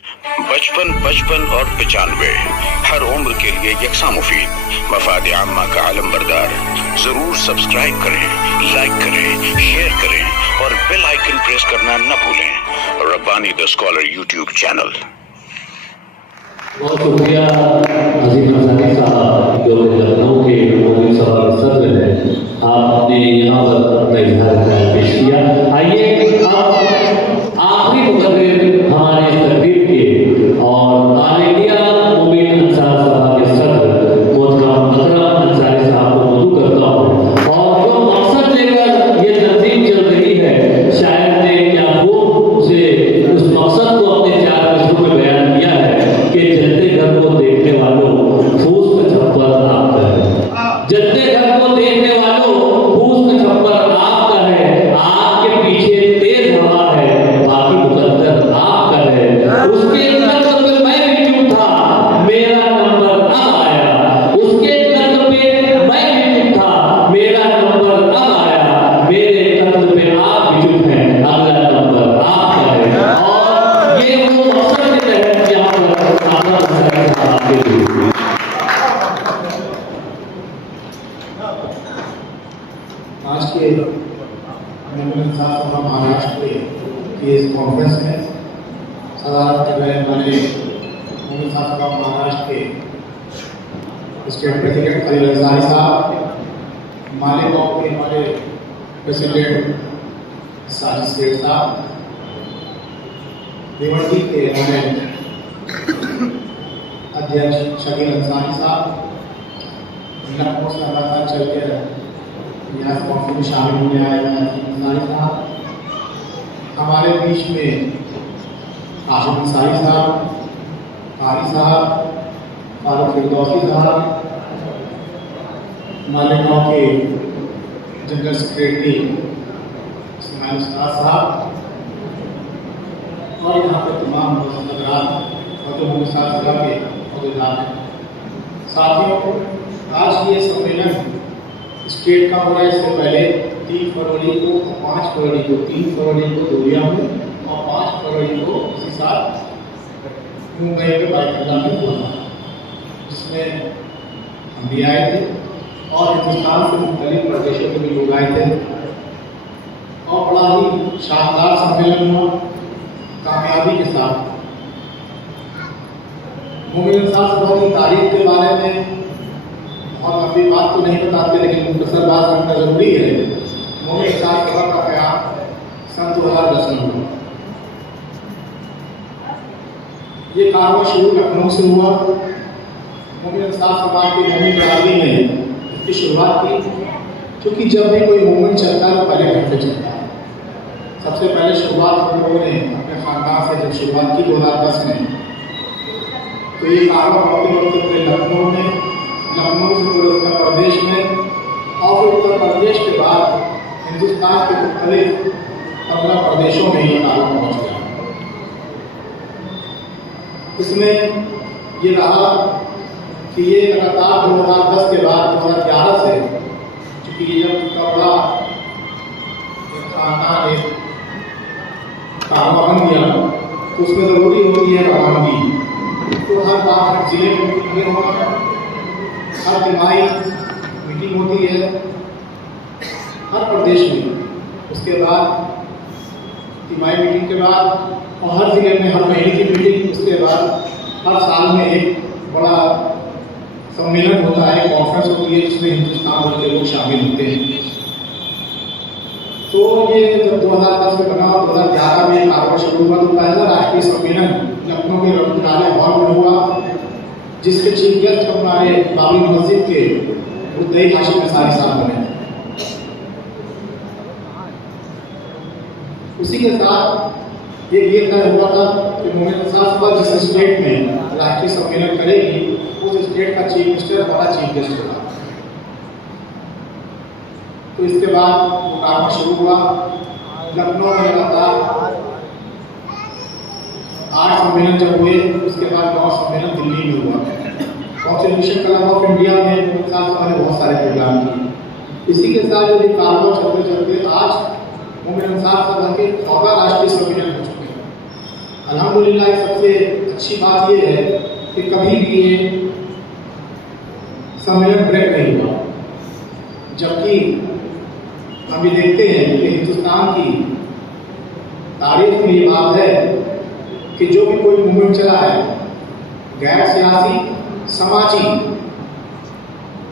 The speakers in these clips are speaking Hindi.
बचपन 55 और 95 हर उम्र के लिए यकसा मुफीद, मफाद आम्मा का आलम बरदार। जरूर सब्सक्राइब करें, लाइक करें, शेयर करें और बेल आइकन प्रेस करना न भूलें। Rabbani the scholar YouTube channel. बहुत शुक्रिया अजीम अंसारी साहब जो लखनऊ के मौजूद सभा के सदस्य हैं, आपने यहाँ पर अपना इजहार ख्याल पेश किया। आइए अब आखिरी मुकर्रर हमारे इस तकरीब के और ऑल इंडिया मुमीन अंसार सभा के सदस्य मोहतरम अकरम अंसारी साहब को मदऊ करता हूँ। और जो मकसद लेकर ये तंजीम चल रही है, शायद ने क्या खूब से उस मकसद को अपने 4 मिसरों में बयान किया है कि जलते घर को देखने वालों फूस का छप्पर आपका है। जलते घर को देखने वालों फूस का छप्पर आपका है। आग के पीछे तेज हवा है, बाकी मुकद्दर आपका है। उसके कदम पे मैं भी चुप था, मेरा नंबर अब आया। उसके कदम पे मैं भी चुप था, मेरा नंबर अब आया। मेरे कदम पे आप भी चुप हैं, अगला नंबर आपका है। और ये वो मकसद के तहत यहाँ पर आपके लिए आज के महाराष्ट्र के इस कॉन्फ्रेंस में सदारत कर रहे हमारे महाराष्ट्र के स्टेट प्रेसिडेंट खलील अंसारी साहब, मालेगांव के हमारे प्रेसिडेंट साजिद शेख साहब, भिवंडी के हमारे अध्यक्ष शकील अंसारी साहब, लखनऊ से लगातार चलकर यहाँ कॉन्फ्रेंस में शामिल होने आए हैं अंसारी साहब, हमारे बीच में आशिफ अंसारी साहब, कारी साहब, फारूक फिरदौसी साहब, मालेगांव के जनरल सेक्रेटरी इस्माइल उस्ताद साहब और यहाँ पर तमाम हजरात और जो हमारे साथ सभा के अहदेदार हैं। साथियों, आज ये सम्मेलन स्टेट का हो रहा है। इससे पहले 3 फरवरी को और 5 फरवरी को, 3 फरवरी को धोलिया में और 5 फरवरी को इसी साल मुंबई के बाइकल्ला में हुआ था, जिसमें हम भी आए थे और हिंदुस्तान के मुख्तलिफ प्रदेशों के भी लोग आए थे और बड़ा ही शानदार सम्मेलन हुआ कामयाबी के साथ। मुमीन अंसार सभा की तारीख के बारे में और लंबी बात तो नहीं बताते, लेकिन मुख्तसर बात करना जरूरी है। मुमीन अंसार सभा का क़याम सन 2010 में हुआ। ये कारवां शुरू लखनऊ से हुआ। मुमीन अंसार सभा की मोमिन बरादरी ने इसकी शुरुआत की, क्योंकि जब भी कोई मूवमेंट चलता है तो पहले घर से चलता है। सबसे पहले शुरुआत हम लोगों ने अपने ख़ानदान से जब शुरुआत की 2010 में, तो ये कारवां बढ़ते पूरे लखनऊ में, लखनऊ से पूरे उत्तर प्रदेश में और फिर उत्तर प्रदेश के बाद हिंदुस्तान के मुख्तलिफ 15 प्रदेशों में ये कारवां पहुँच गया। इसमें ये रहा कि ये लगातार 2010 के बाद 2011 से, चूँकि ये जब इतना बड़ा खानदान एक कारवां बन गया तो उसमें ज़रूरी होती है रवानगी। तो हर बार हर जिले में मीटिंग होना, हर तिमाही मीटिंग होती है हर प्रदेश में। उसके बाद तिमाही मीटिंग के बाद और हर जिले में हर महीने की मीटिंग, उसके बाद हर साल में एक बड़ा सम्मेलन होता है, कॉन्फ्रेंस होती है, जिसमें हिंदुस्तान भर के लोग शामिल होते हैं। तो ये जब 2010 में बना, 2011 में कारवां शुरू हुआ, तो पहला राष्ट्रीय सम्मेलन लखनऊ के रंगनाले हॉल में हुआ, जिसके चीफ गेस्ट हमारे बाबरी मस्जिद के मुद्दई हाशिम अंसारी साहब बने। उसी के साथ ये तय हुआ था कि मुमीन अंसार सभा जिस स्टेट में राष्ट्रीय सम्मेलन करेगी, उस स्टेट का चीफ मिनिस्टर हमारा चीफ गेस्ट होगा। तो इसके बाद वो कारवां शुरू हुआ। लखनऊ में लगातार 8 सम्मेलन जब हुए, उसके बाद 9 सम्मेलन दिल्ली में हुआ। कॉन्स्टिट्यूशन क्लब ऑफ इंडिया में मुमीन अंसार सभा ने बहुत सारे प्रोग्राम किए। इसी के साथ यदि कारवां चलते चलते आज मुमीन अंसार सभा के 14 राष्ट्रीय सम्मेलन हो चुके हैं। अल्हम्दुलिल्लाह सबसे अच्छी बात ये है कि कभी भी ये सम्मेलन ब्रेक नहीं हुआ, जबकि हम ये देखते हैं कि हिंदुस्तान की तारीख में ये बात है कि जो भी कोई मूवमेंट चला है, गैर सियासी समाजी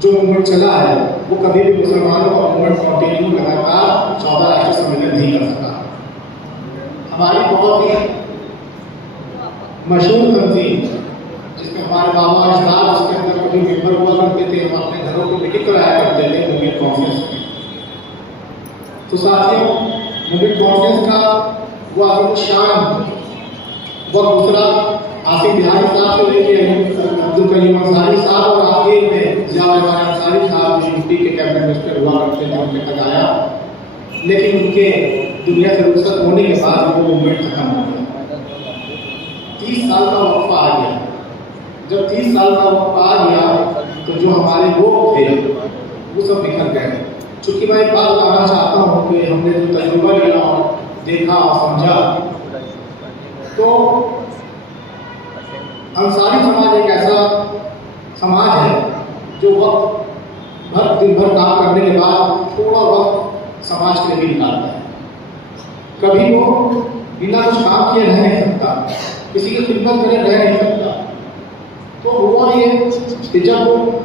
जो मूवमेंट चला है, वो कभी भी मुसलमानों का मूवमेंट कंटिन्यू लगातार 14 राष्ट्रीय सम्मेलन नहीं कर सका। हमारी बहुत ही मशहूर तंजीम जिसमें हमारे बाबा अजदाद उसके अंदर कभी मेंबर हुआ करते थे, हम अपने घरों को लिखित कराया करते थे मूवमेंट कॉन्फ्रेंस में। तो साथियों, मूवमेंट कॉन्फ्रेंस का वो आज़म शान वो दूसरा आसिफ बिहारी साहब से लेके अब्दुल करीम अंसारी साहब और आखिर में जिया रहमान अंसारी साहब जो यूपी के कैबिनेट मिनिस्टर हुआ करते थे, उनके तक आया, लेकिन उनके दुनिया से रुखसत होने के बाद वो मूवमेंट खत्म हो गया। 30 साल का वक्फा आ गया। जब 30 साल का वक्फा आ गया तो जो हमारे लोग थे वो सब बिखर गए। चूंकि मैं एक बात कहना चाहता हूँ कि हमने जो तजुर्बा लिया और देखा और समझा, तो अंसारी समाज एक ऐसा समाज है जो वक्त भर दिन भर काम करने के बाद थोड़ा वक्त समाज के लिए भी निकालता है। कभी वो बिना कुछ काम किए रह नहीं सकता, किसी की खिदमत करे रह नहीं सकता। तो हुआ ये कि जब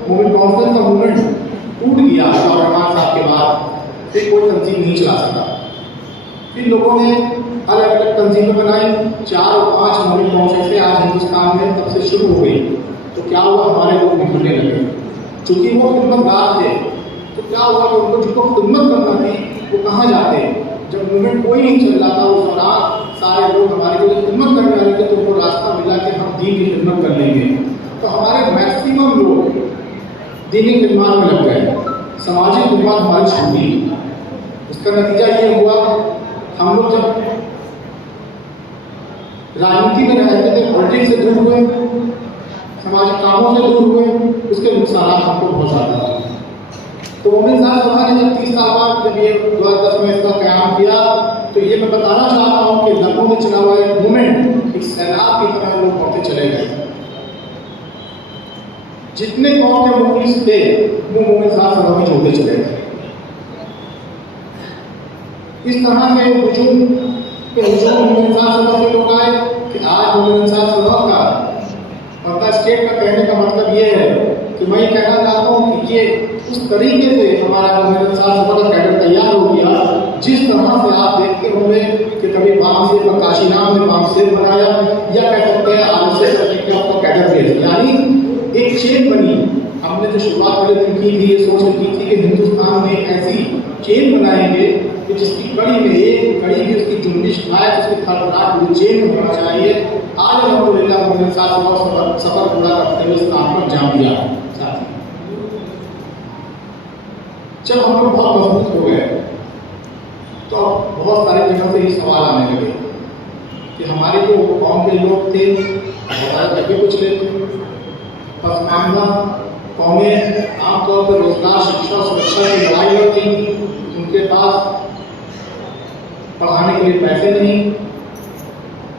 मूवमेंट कॉन्फ्रेंस का मूवमेंट टूट गया और रहमान साहब के बाद, फिर कोई तंजीम नहीं चला सका। फिर लोगों ने अलग अलग तंजीमें बनाई, 4 और 5 मूवमेंट कॉन्फ्रेंसें आज हिंदुस्तान में तब से शुरू हो गई। तो क्या हुआ, हमारे लोग बिखरने लगे। चूंकि वो खिदमतगार थे, तो क्या हुआ कि उनको जिनको खिदमत करना थी वो कहाँ जाते। जब मूवमेंट कोई नहीं चल रहा था उस दौरान सारे लोग हमारे लिए खिदमत करने वाले थे, तो उनको रास्ता मिला कि हम दीन की खिदमत कर लेंगे। तो हमारे मैक्सिमम लोग दीनी खिदमत में लग गए, सामाजिक खिदमत हमारी छूटी। उसका नतीजा ये हुआ, हम लोग जब राजनीति में रहते थे, पॉलिटिक्स से दूर हुए, सामाजिक कामों से दूर हुए, उसके नुकसान हमको बहुत ज़्यादा था। तो मोमिन साहब सभा ने जब 30 साल बाद जब ये 2010 में इसका क़याम किया, तो ये मैं बताना चाहता हूँ कि लोगों ने चुना हुआ एक मूवमेंट एक सैलाब की तरह लोग बढ़ते चले गए। जितने कौम के मुखलिस थे वो मोमिन साहब सभा में जोड़ते चले गए। इस तरह के हुजूम मोमिन साहब सभा के लोग आए कि आज मोमिन साहब सभा का पता स्टेट का कहने का मतलब ये है कि मैं ये कहना चाहता हूँ कि ये उस तरीके से हमारा मोमिन साहब सभा का कैडर तैयार हो गया, जिस तरह से आप देखते होंगे कि कभी बामसेर का काशीनाम ने बामसेर बनाया, या कह सकते हैं आरएसएस का आपका कैडर भेज, यानी एक चेन बनी। हमने जो शुरुआत पहले की थी, ये सोच की थी कि हिंदुस्तान में ऐसी चेन बनाएंगे कि जिसकी कड़ी में एक कड़ी भी उसकी जुम्बिश आए, उसकी थरथराहट पूरी चेन में होना चाहिए। आज अल्हम्दुलिल्लाह मोमिन साहब सफर पूरा करते हुए इस काम पर जाम दिया। जब हम लोग बहुत मजबूत हो गए तो बहुत सारे जगह से ये सवाल आने लगे कि हमारे जो कौम के लोग थे हमारे लगे कुछ लेते, पसमानदा कौमें आमतौर पर रोजगार, शिक्षा, सुरक्षा की लड़ाई होती, उनके पास पढ़ाने के लिए पैसे नहीं,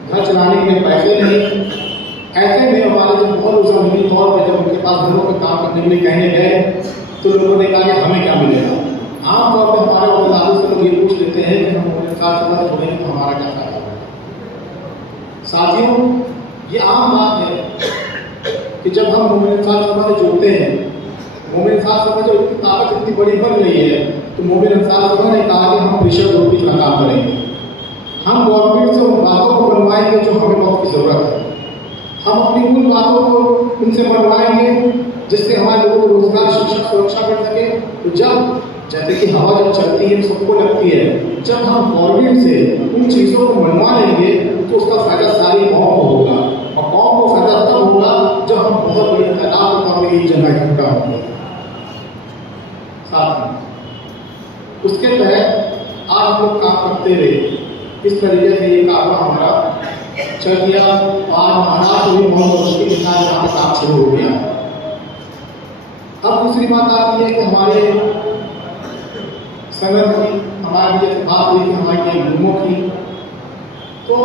घर चलाने के लिए पैसे नहीं। ऐसे में हमारे जो बहुत ज़मीनी तौर पर जब उनके पास घरों में काम करने के लिए कहने गए, तो लोगों ने कहा कि हमें क्या मिलेगा। आमतौर पर हमारे वज़ारों से लोग ये पूछ लेते हैं कि हम मोमिन साहब सभा छोड़ेंगे तो हमारा क्या फायदा होगा। साथियों, ये आम बात है कि जब हम मोमिन साहब सभा से जुड़ते हैं, मोमिन साहब सभा जब इतनी ताकत इतनी बड़ी बन गई है, तो मोमिन साहब सभा ने कहा कि हम प्रेशर ग्रुप की तरह काम करेंगे। हम गवर्नमेंट से उन बातों को बनवाएंगे जो हमें बहुत की ज़रूरत है। हम अपनी उन बातों को उनसे बनवाएंगे जिससे हमारे लोगों को रोजगार, शिक्षा, सुरक्षा मिल सके। तो जब जैसे कि हवा जब चलती है सबको लगती है, जब हम गवर्नमेंट से उन चीज़ों को बनवा लेंगे तो उसका फायदा सारी कौम को होगा, और कौम को फायदा तब होगा जब हम बहुत बड़ी तादाद में एक जगह इकट्ठा होंगे। साथ में उसके तहत आज हम लोग काम करते रहे। इस तरीके से ये काम हमारा चल गया। आज महाराष्ट्र भी बहुत मुश्किल के साथ यहाँ काम शुरू हो गया। अब दूसरी बात आती है कि हमारे संगत की, हमारी बात हुई कि हमारे गुरुओं की, तो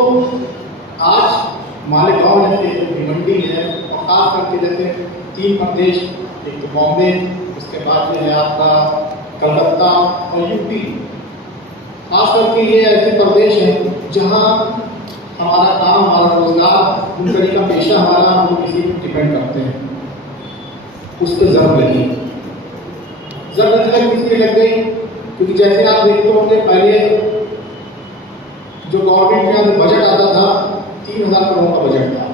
आज मालेगांव जैसे जो भिवंडी है और खास करके जैसे 3 प्रदेश, एक तो बॉम्बे, उसके बाद जो है आपका कलकत्ता और यूपी, खास करके ये ऐसे प्रदेश हैं जहाँ हमारा काम, हमारा रोजगार, बुनकरी का पेशा हमारा, हम किसी पर डिपेंड करते हैं, उस पर जरूर लगी। जरूरत इसलिए लग गई क्योंकि जैसे आप देखते होंगे पहले जो गवर्नमेंट के यहाँ बजट आता था 3000 करोड़ का बजट था,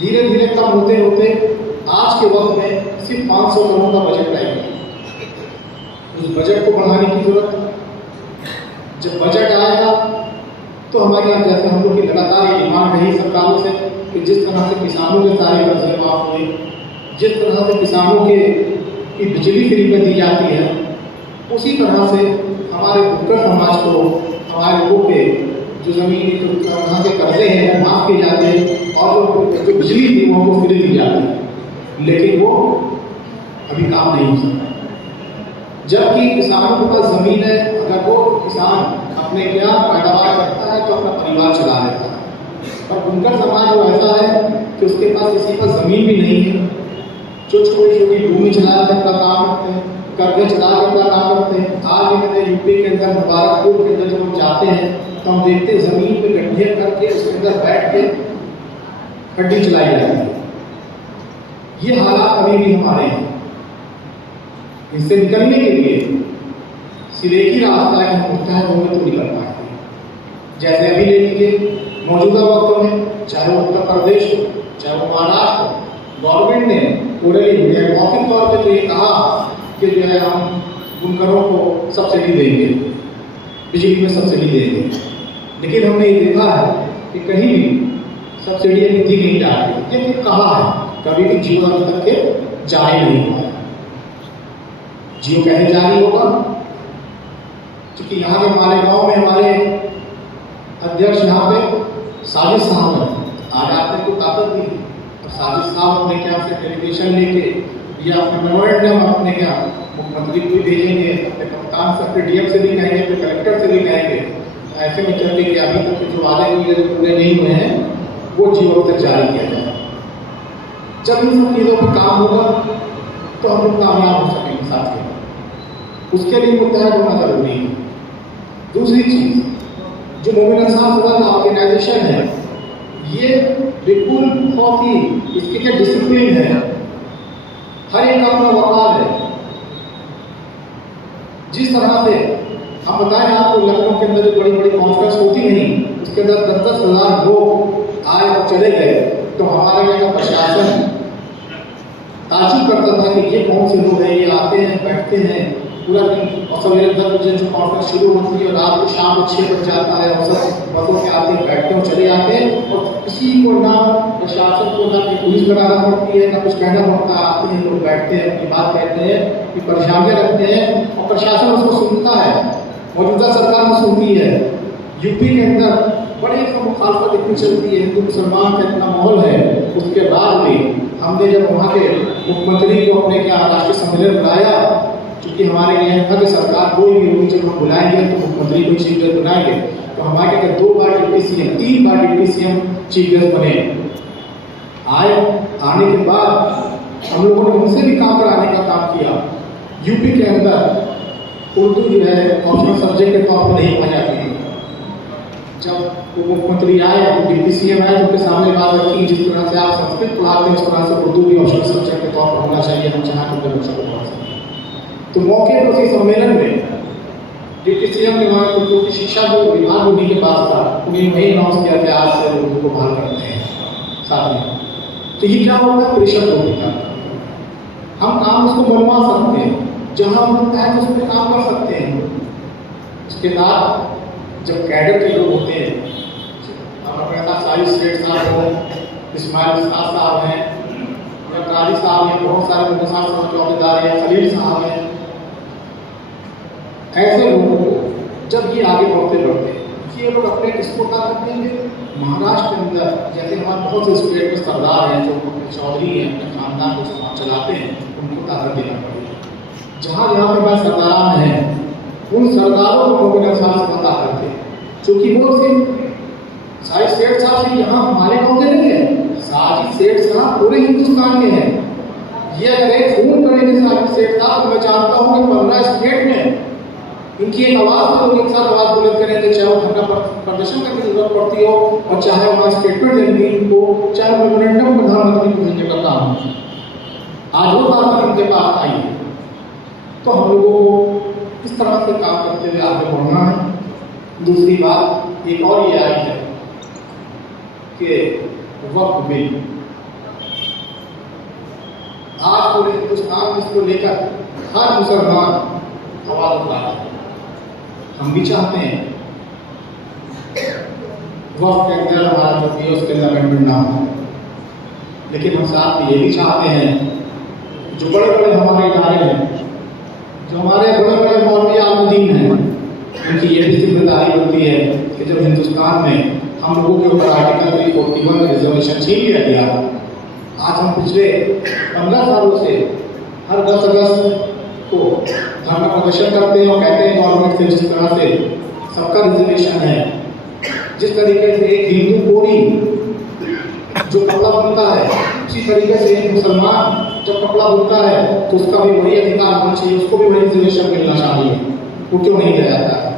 धीरे धीरे कम होते होते आज के वक्त में सिर्फ 500 करोड़ का बजट रह गया। उस बजट को बढ़ाने की जरूरत है। जब बजट आएगा तो हमारे यहाँ जैसे हम लोग की लगातार ये डिमांड रही सरकारों से कि जिस तरह से किसानों के सारे कर्जे माफ हुए, जिस तरह से किसानों की बिजली फ्री में दी जाती है, उसी तरह से हमारे बुनकर समाज को, हमारे लोगों के जो जमीन जो तरह के कर्जे हैं वो माफ किए जाते हैं और जो बिजली थी वो हमको फ्री दी जाती है, लेकिन वो अभी काम नहीं हो सकता। जबकि किसानों के पास जमीन है, अगर वो किसान अपने क्या पैदावार करता है तो अपना परिवार चला लेता है, और बुनकर समाज वो ऐसा है कि उसके पास किसी पर जमीन भी नहीं है, जो छोटी छोटी भूमि चला कर अपना काम करते हैं, कर्जे चला कर अपना काम करते हैं। आज मैंने यूपी के अंदर मुबारकपुर के अंदर जब हम जाते हैं तो हम देखते हैं जमीन पे गड्ढे करके उसके अंदर बैठ के गड्ढी चलाई जाती है। ये हालात अभी भी हमारे हैं। इससे निकलने के लिए सिर्फ एक ही रास्ता है कि हम मुत्तहद होंगे तो निकल पाएंगे। जैसे अभी ले लीजिए मौजूदा वक्त में, चाहे वो उत्तर प्रदेश हो, चाहे वो महाराष्ट्र हो, गवर्नमेंट ने ओरली मौखिक तौर पर तो ये कहा कि जो है हम बुनकरों को सब्सिडी देंगे, बिजली में सब्सिडी देंगे, लेकिन हमने ये देखा है कि कहीं भी सब्सिडी दी नहीं जा रही। ये कहा है, कभी भी जियो अभी तक के जारी नहीं हुआ है। जियो कैसे जारी होगा? क्योंकि यहाँ के मालेगांव में हमारे अध्यक्ष यहाँ पे साजिद साहब हैं, आज आपने को ताकत दी, और साजिद साहब अपने क्या से डेलीगेशन लेके या अपने मेमोरेंडम अपने क्या मुख्यमंत्री को भी भेजेंगे, अपने कप्तान से, अपने डीएम से भी कहेंगे, अपने कलेक्टर से भी कहेंगे, ऐसे में चलते कि अभी तक जो वादे हुए पूरे नहीं हुए हैं वो जियो तक जारी किया जाए। जब इन सब चीज़ों पर काम होगा तो हम लोग कामयाब हो सकेंगे साथियों। उसके लिए मुत्तहद होना जरूरी है। दूसरी चीज़, जो मोमिन अंसार का ऑर्गेनाइजेशन है, ये बिल्कुल बहुत ही इसके क्या डिसिप्लिन है, हर एक अपना वक़ार है। जिस तरह से हम बताएं आपको, लखनऊ के अंदर जो बड़ी बड़ी कॉन्फ्रेंस होती नहीं, उसके अंदर 10-10 हज़ार लोग आए और चले गए, तो हमारे यहाँ का प्रशासन ताजुब करता था कि ये कौन से लोग हैं, ये आते हैं, बैठते हैं पूरा दिन, और सवेरे 10 बजे जो कॉन्फ्रेंस शुरू होती है और रात को शाम को 6 बज जाता है, और सब बसों से आते हैं, बैठते हैं, चले जाते हैं, और किसी को ना प्रशासन को ना पुलिस लगाना पड़ती है, ना कुछ कहना पड़ता है। आते हैं लोग, बैठते हैं, अपनी बात कहते हैं, कि परेशानियाँ रखते हैं, और प्रशासन उसको सुनता है, मौजूदा सरकार को सुनती है। यूपी के अंदर बड़ी मुखालफत इतनी चलती है, हिंदू मुसलमान का इतना माहौल है, उसके बाद भी हमने जब वहाँ के मुख्यमंत्री को अपने क्या राष्ट्रीय सम्मेलन बुलाया, क्योंकि हमारे यहाँ था कि सरकार कोई भी होगी, जब हम बुलाएंगे तो मुख्यमंत्री को चीफ गेस्ट बनाएंगे, तो हमारे क्या 2 बार डिप्टी सीएम, 3 बार डिप्टी सीएम चीफ गेस्ट बने। आने के बाद हम लोगों ने उनसे भी काम कराने का काम किया। यूपी के अंदर उर्दू जो है ऑप्शनल सब्जेक्ट के तौर पर नहीं पाई जाती है। जब वो मुख्यमंत्री आए, डिप्टी सीएम आए, तो उनके सामने बात रखी, जिस तरह से आप संस्कृत पढ़ाते हैं उस तरह से उर्दू भी ऑप्शनल सब्जेक्ट के तौर पर होना चाहिए, हम चाहें तो अपने बच्चों को पढ़ा सकें। तो मौके पर उसी सम्मेलन में डिप्टी सीएम ने वहाँ क्योंकि शिक्षा जो विभाग उन्हीं के पास था, उन्हें वही अनाउंस किया कि आज से उर्दू को बहाल करते हैं साथ में। तो ये क्या होगा? प्रेशर होगा। हम काम उसको बनवा सकते हैं, जहाँ हम है तो उसमें काम कर सकते हैं। उसके बाद जब कैडर के लोग होते हैं, अपने साथ सारी स्टेट साहब हो, इस्माइल साहब हैं, या काली साहब हैं, बहुत सारे मुसाफ साहब चौकीदार हैं, खलील साहब हैं, ऐसे लोगों को जब ये आगे बढ़ते बढ़ते ये लोग अपने किसको क्या करते हैं, महाराष्ट्र के अंदर जैसे हमारे बहुत से स्टेट में सरदार हैं, जो चौधरी हैं, अपने खानदान को समाज चलाते हैं, उनको ताकत देना पड़ेगा। जहाँ जहाँ पे हमारे सरदारान हैं, उन सरदारों को मोमिन अंसार से बता करते, क्योंकि वो सिर्फ साजिद सेठ साहब सिर्फ यहाँ हमारे गाँव के नहीं है, साजिद सेठ साहब पूरे हिंदुस्तान के हैं। ये अगर एक फोन करेंगे साजिद सेठ साहब तो मैं जानता हूँ कि 15 स्टेट में इनकी एक आवाज़ में लोग एक साथ आवाज़ बुलंद करेंगे, चाहे वो धरना प्रदर्शन करने की जरूरत पड़ती हो और चाहे वहाँ स्टेटमेंट देंगे इनको, चाहे मेमोरेंडम प्रधानमंत्री को भेजने का काम हो। आज वो ताकत इनके पास आई है, तो हम लोगों को इस तरह से काम करते हुए आगे बढ़ना है। दूसरी बात एक और ये आई है कि वक्फ बिल, आज पूरे हिंदुस्तान में इसको लेकर हर मुसलमान आवाज उठा रहा है। हम भी चाहते हैं वक्त के अंदर हमारा जो भी उसके अंदर अमेंडमेंट ना हो, लेकिन हम साथ में ये भी चाहते हैं जो बड़े बड़े हमारे इदारे हैं, जो हमारे बड़े बड़े मौलवी आलमदीन हैं, उनकी ये भी जिम्मेदारी होती है कि जब हिंदुस्तान में हम लोगों के ऊपर आर्टिकल 341 रिजर्वेशन छीन लिया गया, आज हम पिछले 15 सालों से हर 10 अगस्त को धरना प्रदर्शन करते हैं और कहते हैं गवर्नमेंट से जिस तरह से सबका रिजर्वेशन है, जिस तरीके से एक हिंदू कोरी जो कपड़ा बुनता है उसी तरीके से एक मुसलमान जब कपड़ा बुनता है तो उसका भी वही अधिकार होना चाहिए, उसको भी वही रिजर्वेशन मिलना चाहिए। वो क्यों नहीं दिया जाता है?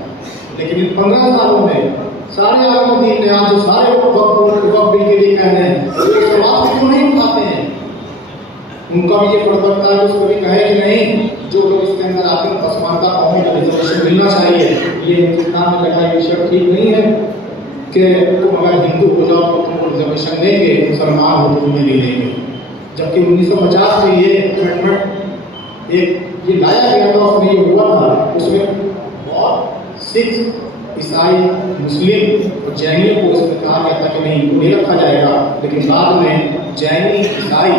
लेकिन इन 15 सालों में सारे आलमदीन ने आज जो सारे वक्फ बिल के लिए कह रहे हैं वो सवाल क्यों नहीं उठाते हैं? उनका भी ये फर्ज बनता है कि उसको भी कहे कि नहीं, जो लोग इसके अंदर आते हैं पसमानदा कौमी का रिजर्वेशन मिलना चाहिए। ये हिंदुस्तान में बैठा विषय ठीक नहीं है कि तुम अगर हिंदू हो जाओ तो तुमको रिजर्वेशन देंगे, मुसलमान हो तो तुम्हें नहीं देंगे। जबकि 1950 में ये अमेंडमेंट एक ये लाया गया था, उसमें ये हुआ था, उसमें बहुत सिख, ईसाई, मुस्लिम और जैनियों को इसमें कहा गया था कि नहीं इनको नहीं रखा जाएगा, लेकिन बाद में जैनी, ईसाई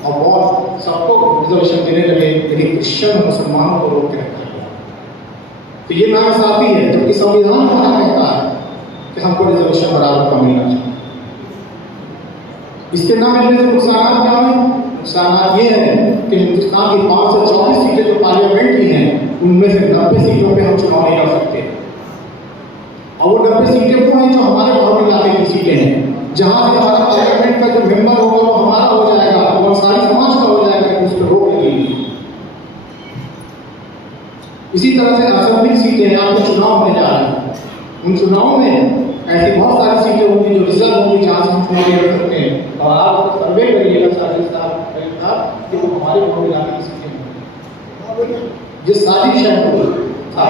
और बहुत सबको रिजर्वेशन देने लगे, लेकिन क्रिश्चियन और मुसलमानों को रोक के रखा गया। तो ये नाइंसाफी है, जबकि संविधान हमारा कहता है कि हमको रिजर्वेशन बराबर का मिलना चाहिए। इसके ना मिलने से नुकसान क्या है? नुकसान ये है कि हिंदुस्तान की 524 सीटें जो पार्लियामेंट की हैं, उनमें से 90 सीटों पे हम चुनाव नहीं लड़ सकते। और वो 90 सीटें वो हैं जो हमारे बाहुल इलाके की सीटें हैं, जहाँ से हमारा पार्लियामेंट का जो मेंबर होगा वो हमारा हो जाएगा, वो सारी समाज का हो जाएगा, उस पर रोक लगेगी। इसी तरह से असेंबली सीटें हैं, आपको चुनाव होने जा रहे हैं, उन चुनावों में ऐसी बहुत सारी सीटें होंगी जो रिजर्व होंगी, जहाँ से हम चुनाव लड़ सकते हैं। और आप सर्वे करिएगा साजिद साहब कि वो हमारे बाहुल इलाके की सीटें होंगी, जिस साजिश है था,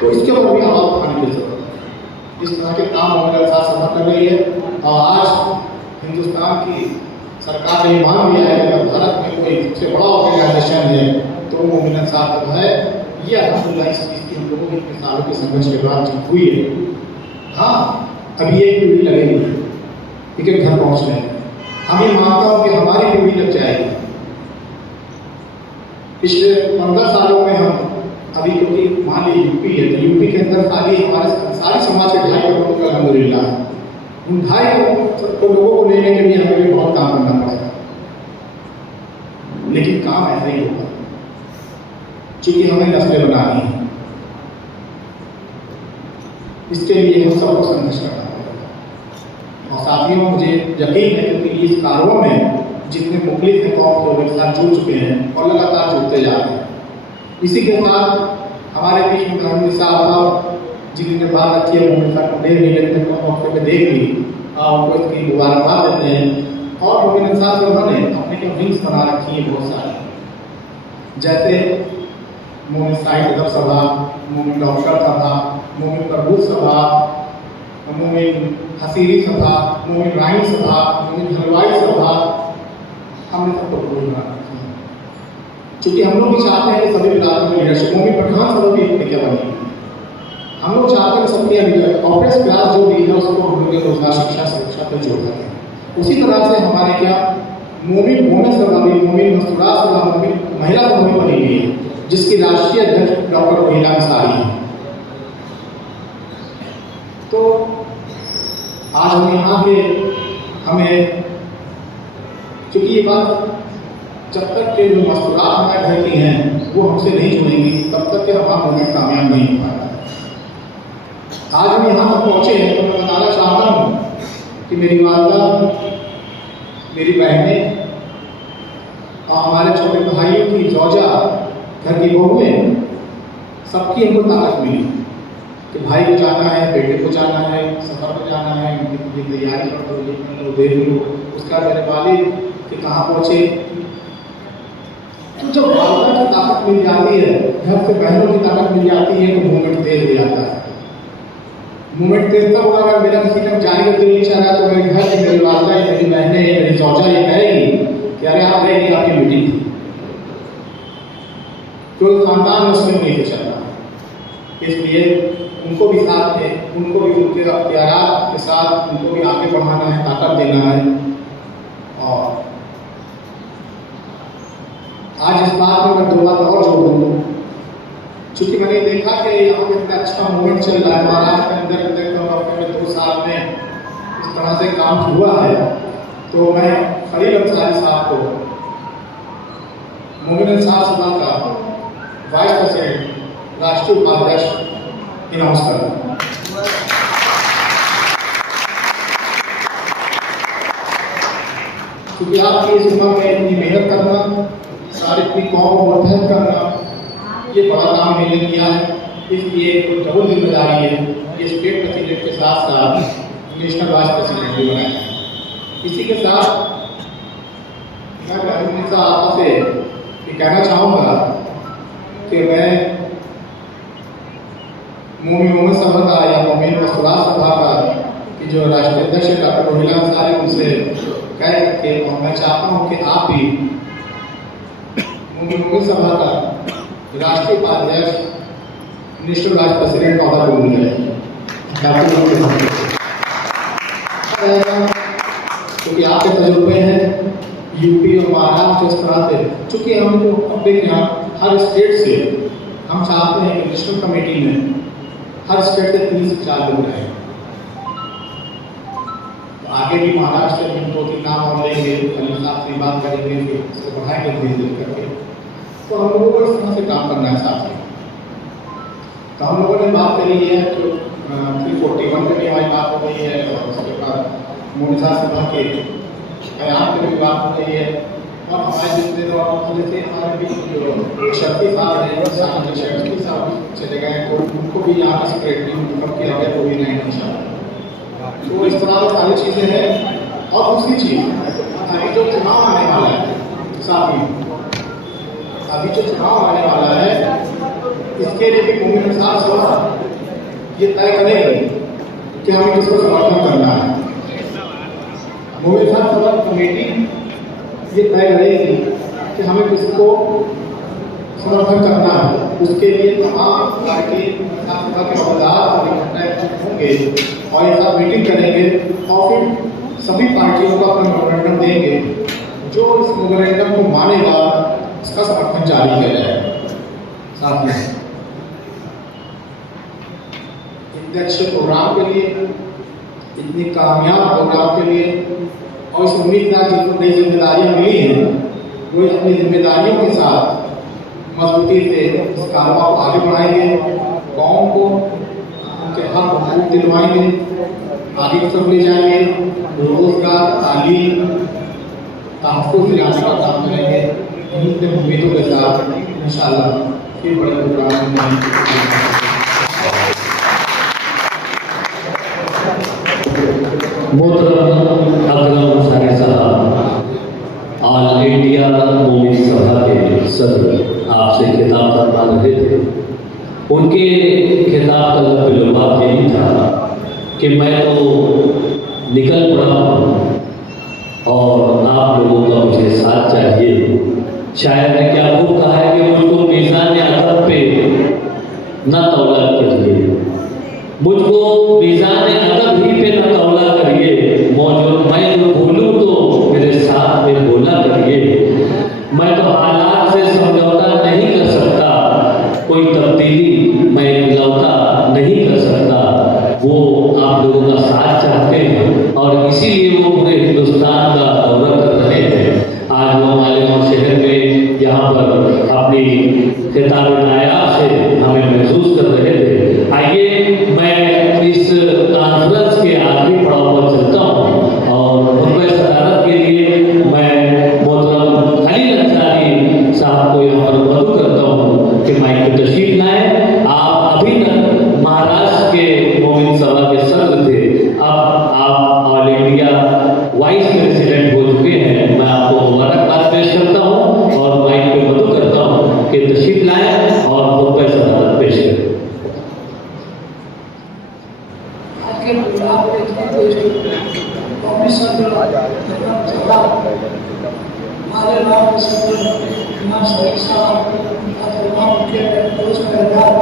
तो इसके ऊपर भी आवाज उठाने की जरूरत है। इस तरह के काम हमारे साथ सभा कर रही है और आज हिंदुस्तान की सरकार ने मान लिया है कि अगर भारत में कोई सबसे बड़ा ऑर्गेनाइजेशन है तो वो मोमिन साहब का है। ये अल्हम्दुलिल्लाह इस चीज़ की हम लोगों की इतने सालों के संघर्ष के बाद जीत हुई है। हाँ, अभी एक पीढ़ी लगेगी लेकिन घर पहुँचने में। हम ये मानता हूँ कि हमारी पीढ़ी लग जाएगी। पिछले 15 सालों में हम अभी क्योंकि मान ली यूपी है तो यूपी के अंदर खाली हमारे सारी समाज के 2.5 करोड़ लोग अल्हम्दुलिल्लाह है। उन 2.5 करोड़ लोगों को लेने के लिए हमें भी बहुत काम करना पड़ेगा, लेकिन काम ऐसा ही होगा क्योंकि हमें नस्लें बनानी है। इसके लिए हम सबको संघर्ष करना पड़ेगा। और साथियों, मुझे यकीन है क्योंकि इस कार्यों में जितने मुखलिफ हैं कौम के लोग साथ जुड़ चुके हैं और लगातार जुड़ते जा रहे हैं। इसी के साथ हमारे बीच में धर्मवीर साहब जिन्होंने बात रखी है मोमिन साहब को मौके पर देख ली, उनको इसकी मुबारकबाद देते हैं। और मोमिन साहब उन्होंने अपने जो विंग्स बना रखी है बहुत सारी, जैसे मोमिन साहित्य अदब सभा, मोमिन डॉक्टर सभा, मोमिन प्रबुद्ध सभा, मोमिन हसीरी सभा, मोमिन राइन सभा, मोमिन हलवाई सभा, हमने सबको बना रखी है। चूँकि हम लोग भी चाहते हैं कि सभी इलाकों में लीडरशिप, मोमिन पठान सभा भी एक क्या बनी। हम लोग चाहते हैं सबके कॉर्पोरेट क्लास जो भी है उसको हम लोग रोजगार शिक्षा पर जोड़ सकें। उसी तरह से हमारे क्या मोमिन सभा भी, मोमिन मस्तूरात सभा, मोमिन महिला सभा भी बनी हुई है, जिसकी राष्ट्रीय अध्यक्ष डॉक्टर वहीदा अंसारी है। तो आज हम यहाँ के हमें क्योंकि ये बात जब तक के जो मस्तूरात हमारे घर की हैं वो हमसे नहीं जुड़ेंगी तब तक के हमारा मूवमेंट कामयाब नहीं हो पाएगा। आज हम यहाँ पर पहुँचे हैं तो मैं बताना चाहता हूँ कि मेरी वालदा, मेरी बहनें और हमारे छोटे भाइयों की जौजा, घर की बहुएं, सबकी हमको ताकत मिली कि भाई को जाना है, बेटे को जाना है, सफ़र पर जाना है, उनकी तैयारी कर दो, ये कर लो, देख लो। उसका मेरे वालिद कि कहाँ पहुँचे। तो जब वालदा की ताकत मिल जाती है, घर से बहनों की ताकत मिल जाती है, तो मूवमेंट तेज हो जाता है। मूवमेंट तेज तब होगा अगर मेरा किसी का जाने का दिल नहीं चाह रहा, तो मेरे घर की मेरी वालदा, मेरी बहनें, मेरी जौजा ये कहेगी कि अरे आप गए नहीं, आपकी मीटिंग थी। कोई खानदान मुस्लिम नहीं हो सकता, इसलिए उनको भी साथ में, उनको भी उनके अख्तियारात के साथ उनको भी आगे बढ़ाना है, ताकत देना है। और आज इस बात में मैं 2 बात और जोड़ दूँ, चूँकि मैंने देखा कि यहाँ पे इतना अच्छा मूवमेंट चल रहा है महाराष्ट्र के अंदर 2 साल में इस तरह से काम हुआ है, तो मैं खलील अंसारी साहब को, मोमिन अंसार सभा का वाइस प्रेसिडेंट, राष्ट्रीय उपाध्यक्ष अनाउंस कर रहा हूँ। क्योंकि आपकी इस उम्र में इतनी मेहनत करना, सारी इतनी कौम को मुत्तहद करना, ये बड़ा काम मैंने किया है, इसलिए डबल जिम्मेदारी है। ये स्टेट प्रेसिडेंट के साथ साथ नेशनल वाइस प्रेसिडेंट भी बनाया है। इसी के साथ मैं हमेशा आपसे ये कहना चाहूँगा कि मैं मोमिन सभा का या मोमिन वसुलात सभा का कि जो राष्ट्रीय अध्यक्ष डॉक्टर रोहिला अंसारी, उनसे कह के और मैं चाहता हूँ कि आप भी मोमिन सभा का राष्ट्रीय उपाध्यक्ष, नेशनल वाइस प्रेसिडेंट का ऑर्डर मिल जाए, क्योंकि आपके तजुर्बे हैं यूपी और महाराष्ट्र इस तरह से। चूँकि हम जो अपने यहाँ हर स्टेट से हम चाहते हैं कि नेशनल कमेटी में हर स्टेट से 3 से 4 लोग रहें। तो आगे भी महाराष्ट्र से 2-3 नाम और लेंगे, खलील साहब से बात करेंगे, फिर उसको बढ़ाएंगे धीरे-धीरे करके। तो हम लोगों को इस तरह से काम करना चाहते हैं। तो हम लोगों ने बात करी है, तो 341 में भी हमारी बात हो गई है, और उसके बाद मोमिसा सभा के कयाम की भी बात हो गई है। और हमारे जितने तो जैसे हमारे भी जो शक्ति साहब हैं, शक्ति साहब चले गए, तो उनको भी यहाँ की सेक्रेटरी मुकम्मल किया गया, तो भी नहीं इंशाल्लाह। तो इस तरह की सारी चीज़ें हैं। और दूसरी चीज़, अभी जो चुनाव आने वाला है, साथ ही अभी जो चुनाव आने वाला है, इसके लिए भी मोमिन अंसार सभा ये तय करेगी कि हमें किसको समर्थन करना है। मोमिन अंसार सभा कमेटी ये तय करेगी कि हमें किसको समर्थन करना है। उसके लिए तमाम पार्टी सभा के अहदेदार इकट्ठा होंगे और एक साथ मीटिंग करेंगे, और फिर सभी पार्टियों को अपना मेमोरेंडम देंगे। जो इस मेमोरेंडम को मानेगा इसका समर्थन जारी किया जाएगा। साथ में इतने अच्छे प्रोग्राम के लिए, इतनी कामयाब प्रोग्राम के लिए, और इस उम्मीद के साथ जिनको नई जिम्मेदारियाँ मिली हैं, वो अपनी जिम्मेदारियों के साथ मजबूती से इस कारोबार को आगे बढ़ाएंगे, कौम को उनके हक हकूक़ दिलवाएंगे, आगे की तरफ ले जाएंगे, रोजगार, तालीम, तहफ़्फ़ुज़ दिलाने का काम करेंगे। इन उम्मीदों के साथ इंशाअल्लाह फिर बड़े प्रोग्राम में मोहतरम अकरम अंसारी साहब, ऑल इंडिया मोमिन सभा के सदर आपसे खिताब फरमा रहे थे। उनके खिताब का लबाब यही था कि मैं तो निकल पड़ा हूँ और आप लोगों का मुझे साथ चाहिए। शायर ने क्या खूब कहा है कि मुझको मीज़ान अदब पे न तौला करिए, मुझको मीज़ान अदब ही पे न तौला करिए, मौजूद मैं जो भूलूँ तो मेरे साथ में बोला करिए। मैं तो हालात से समझौता नहीं कर सकता, कोई तब्दीली मैं लौटा नहीं कर सकता। वो आप लोगों का साथ चाहते हैं और इसीलिए वो पूरे हिंदुस्तान का दौरा कर रहे हैं। आज वो मालेगांव शहर में यहाँ पर अपनी खिताब नायाब से हमें महसूस कर रहे थे। आइए मैं अपनी वाइस प्रेसिडेंट हो चुके हैं। मैं आपको मुबारकबाद पेश करता हूँ और माइक पे मदद करता हूँ कि तशरीफ लाएं और खुतबा सदारत पेश करें। आज के प्रोग्राम हमारे नाम इमाम साहिब साहब तमाम के दोस्त परिवार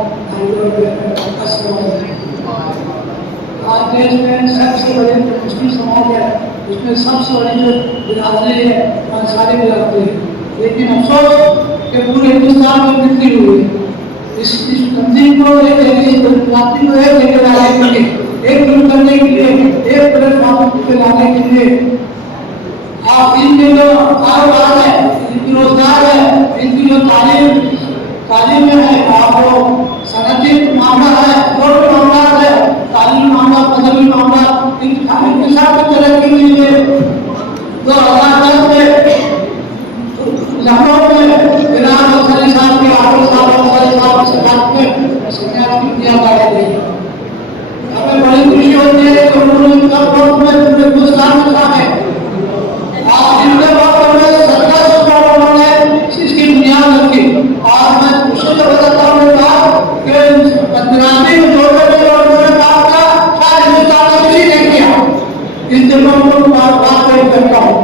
आज देश में सबसे बड़े मुस्लिम समाज है, उसमें सबसे बड़ी जो बिरादरी है अंसारी बिरादरी है। लेकिन अफसोस कि पूरे हिंदुस्तान में बिखरी हुई है। इस तंजीम को एक बिरादरी को एक लेकर आने के लिए, एक ग्रुप करने के लिए, एक प्लेटफॉर्म पे लाने के लिए आप इनके जो कारोबार है, इनकी रोजगार है, इनकी जो तालीम में है, आपको सनती मामला है, जो भी मामला है, तालीम मामला, मजहबी मामला, इनके साथ तरक्की के लिए 2010 में लखनऊ में इनाम अंसारी साहब के साथ में संन्यास किया गया है। हमें बड़ी खुशी होती है कि उन्होंने पूरे हिंदुस्तान में शामिल है। इनके बाद में सरकार ने इसकी बुनियाद रखी और मैं खुशी से बताता हूँ कि पंजाबी में जो उन्होंने काम किया शायद हिंदुस्तान में किसी ने किया। इन दिनों को बात करता हूँ।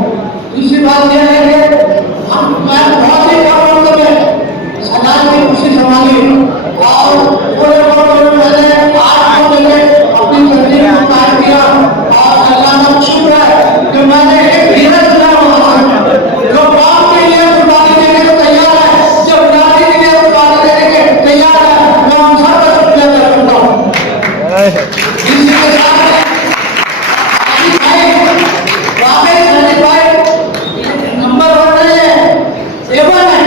दूसरी बात यह है कि हम बहुत ही कम वक्त में समाज की खुशी संभाली और पूरे वक्त में मैंने 8 जगह अपनी तकलीफ को पार किया और अल्लाह का शुक्र है कि मैंने एक हीरा चुना जो काम के लिए कुर्बानी देने को तैयार है, जो बिरादरी के लिए कुर्बानी देने के तैयार है। मैं उन सबका शुक्रिया अदा करता हूँ। इसी के साथ नंबर 1 है, एवन है।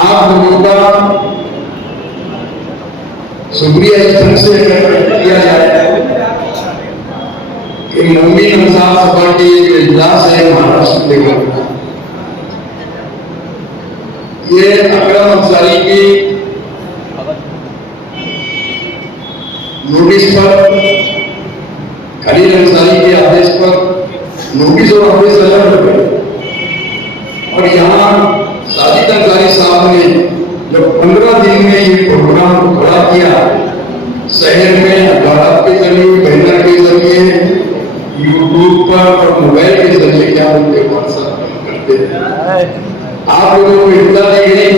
आप लोगों का शुक्रिया इस ढंग से किया जाए कि मोमिन अंसार सभा की जो इजलास है महाराष्ट्र लेकर, ये अकरम अंसारी की नोटिस पर, खलील अंसारी के आदेश पर नोटिस और आदेश अलग हो गए और यहाँ साजिद अंसारी साहब ने जब 15 दिन में ये प्रोग्राम खड़ा किया, शहर में अखबार के जरिए, बैनर के जरिए, यूट्यूब पर और मोबाइल के जरिए क्या हम एक साथ करते हैं। आप लोगों को हिम्मत दी गई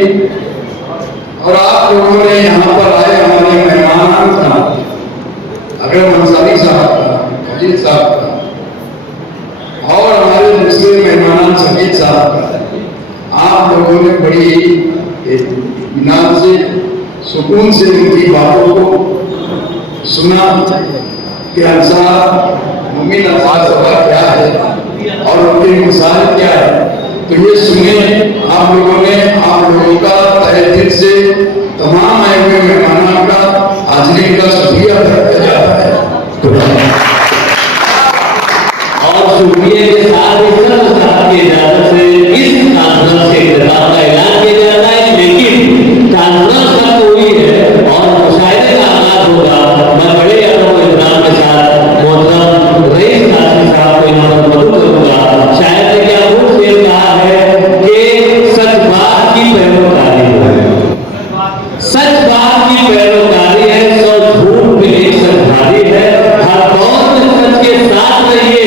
और आप लोगों ने यहाँ पर आए हमारे मेहमान का अगर अंसारी साहब का, खलील साहब का और हमारे दूसरे मेहमान समीर साहब का, आप लोगों ने बड़ी इत्मीनान से सुकून से उनकी बातों को सुना कि अंसार मुमिन अंसार सभा क्या है और उनकी मिसाल क्या है। तो ये सुने आप लोगों ने, आप लोगों का तहे दिल से तमाम आए हुए मेहमानों का हाजिरी का शुक्रिया अदा किया जाता है। और शुक्रिया के साथ की इजाजत से इस कॉन्फ्रेंस के इख्तिताम का ऐलान किया जाता है। लेकिन कॉन्फ्रेंस का कोई है और मुशाहिदे का आगाज होगा। मैं बड़े अदब और इहतराम के साथ मोहतरम रईस कासिम साहब को यहाँ पर मदद करूंगा। शायद ने क्या खूब शेर कहा है कि सच बात की पैरोकारी है, सच बात की पैरोकारी है, सौ झूठ पे एक सच भारी है। हर दौर में सच के साथ रहिए,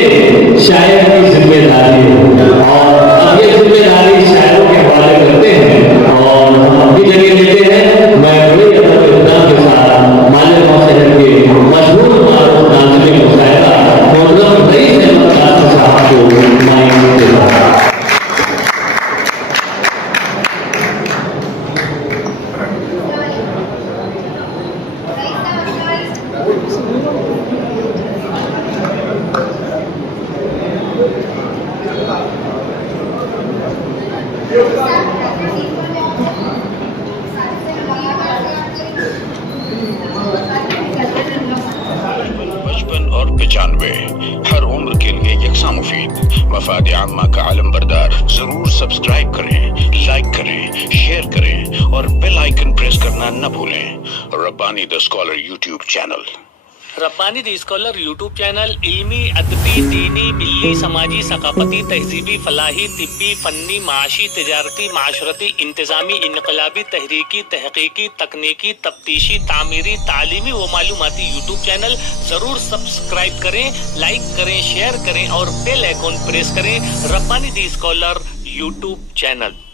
शायर की जिम्मेदारी है। और अब ये जिम्मेदारी शायरों के हवाले करते हैं और हम अपनी जगह लेते हैं। मैं बड़े अदब के साथ मालिक शहर के मशहूर मारूफ नाज़िम मुशायरा मोहतरम रईस अहमद कासिम साहब को माइक देता हूं। बचपन और 95 हर उम्र के लिए यकसा मुफीद मफाद आम्मा का आलम बरदार। जरूर सब्सक्राइब करें, लाइक करें, शेयर करें और बेल आइकन प्रेस करना न भूलें। Rabbani the scholar YouTube channel. Rabbani the scholar YouTube channel इल्मी, अदबी, दीनी, मिल्ली, समाजी, सकाफती, तहजीबी, फलाही, तिब्बी, फन्नी, माशी, तिजारती, माशरती, इंतजामी, इनकलाबी, तहरीकी, तहकीकी, तकनीकी, तफ्तीशी, तामीरी, तालीमी व मालूमाती यूट्यूब चैनल जरूर सब्सक्राइब करें, लाइक करें, शेयर करें और बेल आइकन प्रेस करें। Rabbani the scholar YouTube channel.